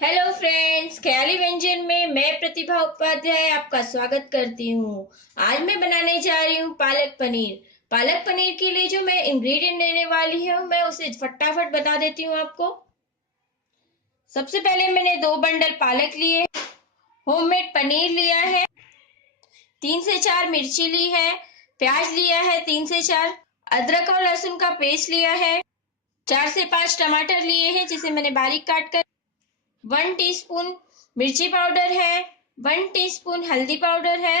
Hello friends, ख्याली व्यंजन में मैं प्रतिभा उपाध्याय आपका स्वागत करती हूँ। आज मैं बनाने जा रही हूँ पालक पनीर। पालक पनीर के लिए जो मैं इंग्रेडिएंट लेने वाली हूँ मैं उसे फटाफट बता देती हूँ आपको। सबसे पहले मैंने 2 बंडल पालक लिए, होममेड पनीर लिया है, 3 से 4 मिर्ची ली है, प्याज लिया है 3 से 4, अदरक और लहसुन का पेस्ट लिया है, 4 से 5 टमाटर लिए हैं जिसे मैंने बारीक काट कर, 1 टीस्पून मिर्ची पाउडर है, 1 टीस्पून हल्दी पाउडर है,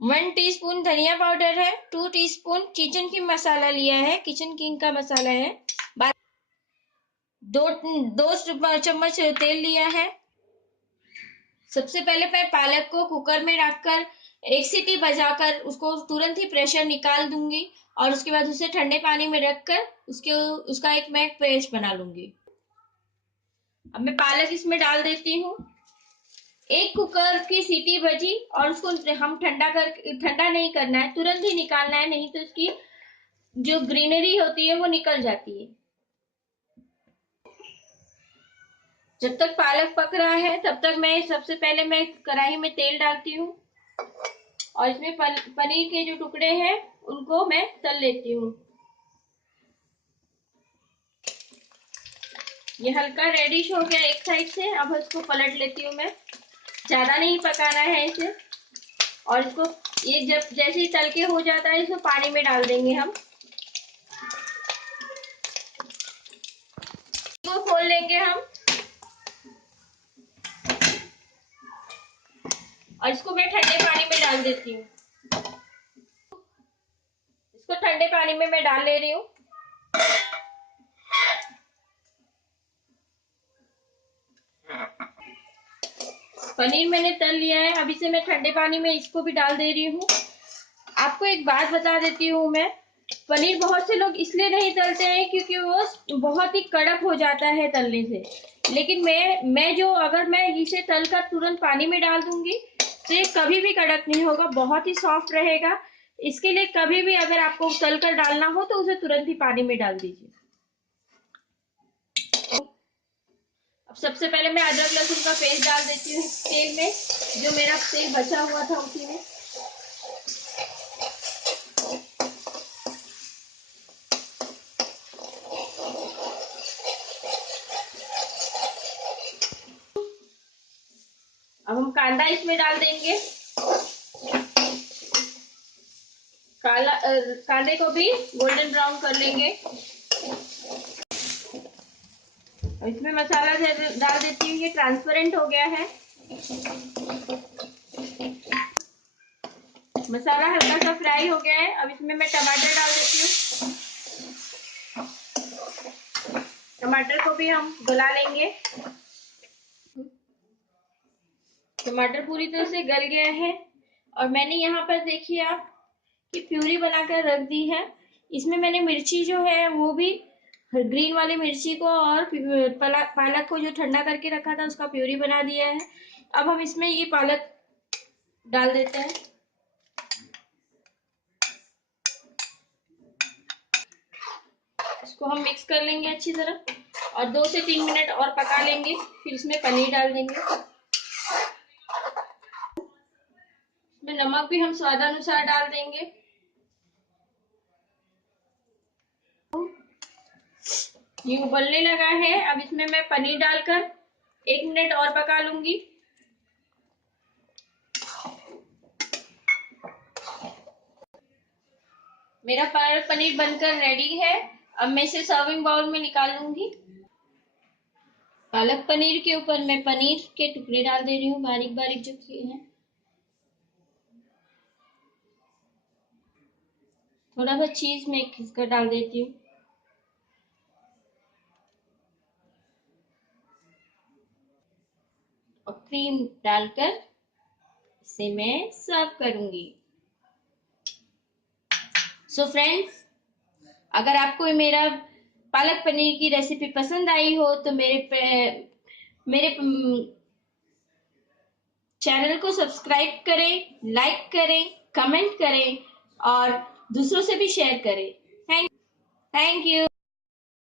1 टीस्पून धनिया पाउडर है, 2 टीस्पून किचन किंग मसाला लिया है, किचन किंग का मसाला है, दो चम्मच तेल लिया है। सबसे पहले मैं पालक को कुकर में रखकर एक सीटी बजाकर उसको तुरंत ही प्रेशर निकाल दूंगी और उसके बाद उसे ठंडे पानी में रखकर उसका एक मैं पेस्ट बना लूंगी। अब मैं पालक इसमें डाल देती हूँ। एक कुकर की सीटी बजी और उसको हम ठंडा नहीं करना है, तुरंत ही निकालना है, नहीं तो इसकी जो ग्रीनरी होती है वो निकल जाती है। जब तक पालक पक रहा है तब तक सबसे पहले मैं कढ़ाई में तेल डालती हूँ और इसमें पनीर के जो टुकड़े हैं उनको मैं तल लेती हूँ। ये हल्का रेडिश हो गया एक साइड से, अब इसको पलट लेती हूँ मैं। ज्यादा नहीं पकाना है इसे। और इसको ये जब जैसे ही तल के हो जाता है इसको पानी में डाल देंगे हम। इसको खोल लेंगे हम और इसको मैं ठंडे पानी में डाल देती हूँ। इसको ठंडे पानी में मैं डाल ले रही हूँ। पनीर मैंने तल लिया है, अब इसे मैं ठंडे पानी में इसको भी डाल दे रही हूँ। आपको एक बात बता देती हूँ मैं, पनीर बहुत से लोग इसलिए नहीं तलते हैं क्योंकि वो बहुत ही कड़क हो जाता है तलने से। लेकिन मैं जो अगर मैं इसे तलकर तुरंत पानी में डाल दूंगी तो ये कभी भी कड़क नहीं होगा, बहुत ही सॉफ्ट रहेगा। इसके लिए कभी भी अगर आपको तलकर डालना हो तो उसे तुरंत ही पानी में डाल दीजिए। अब सबसे पहले मैं अदरक लहसुन का पेस्ट डाल देती हूँ तेल में, जो मेरा तेल बचा हुआ था उसी में। अब हम कांदा इसमें डाल देंगे। कांदे को भी गोल्डन ब्राउन कर लेंगे। अब इसमें मसाला डाल देती हूँ, ये ट्रांसपेरेंट हो गया है। मसाला हल्का सा फ्राई हो गया है, अब इसमें मैं टमाटर डाल देती हूँ। टमाटर को भी हम गला लेंगे। टमाटर पूरी तरह से गल गया है और मैंने यहाँ पर देखिए आप कि प्यूरी बनाकर रख दी है। इसमें मैंने मिर्ची जो है वो भी ग्रीन वाली मिर्ची को और पालक को जो ठंडा करके रखा था उसका प्यूरी बना दिया है। अब हम इसमें ये पालक डाल देते हैं। इसको हम मिक्स कर लेंगे अच्छी तरह और 2 से 3 मिनट और पका लेंगे, फिर इसमें पनीर डाल देंगे। इसमें नमक भी हम स्वादानुसार डाल देंगे। ये उबलने लगा है, अब इसमें मैं पनीर डालकर 1 मिनट और पका लूंगी। मेरा पालक पनीर बनकर रेडी है। अब मैं इसे सर्विंग बाउल में निकाल लूंगी। पालक पनीर के ऊपर मैं पनीर के टुकड़े डाल दे रही हूँ, बारीक बारीक जो किए हैं। थोड़ा सा चीज मैं खिसकर डाल देती हूँ और क्रीम डालकर इसे मैं सर्व करूंगी। सो फ्रेंड्स, अगर आपको मेरा पालक पनीर की रेसिपी पसंद आई हो तो मेरे चैनल को सब्सक्राइब करें, लाइक करें, कमेंट करें और दूसरों से भी शेयर करें। Thank you.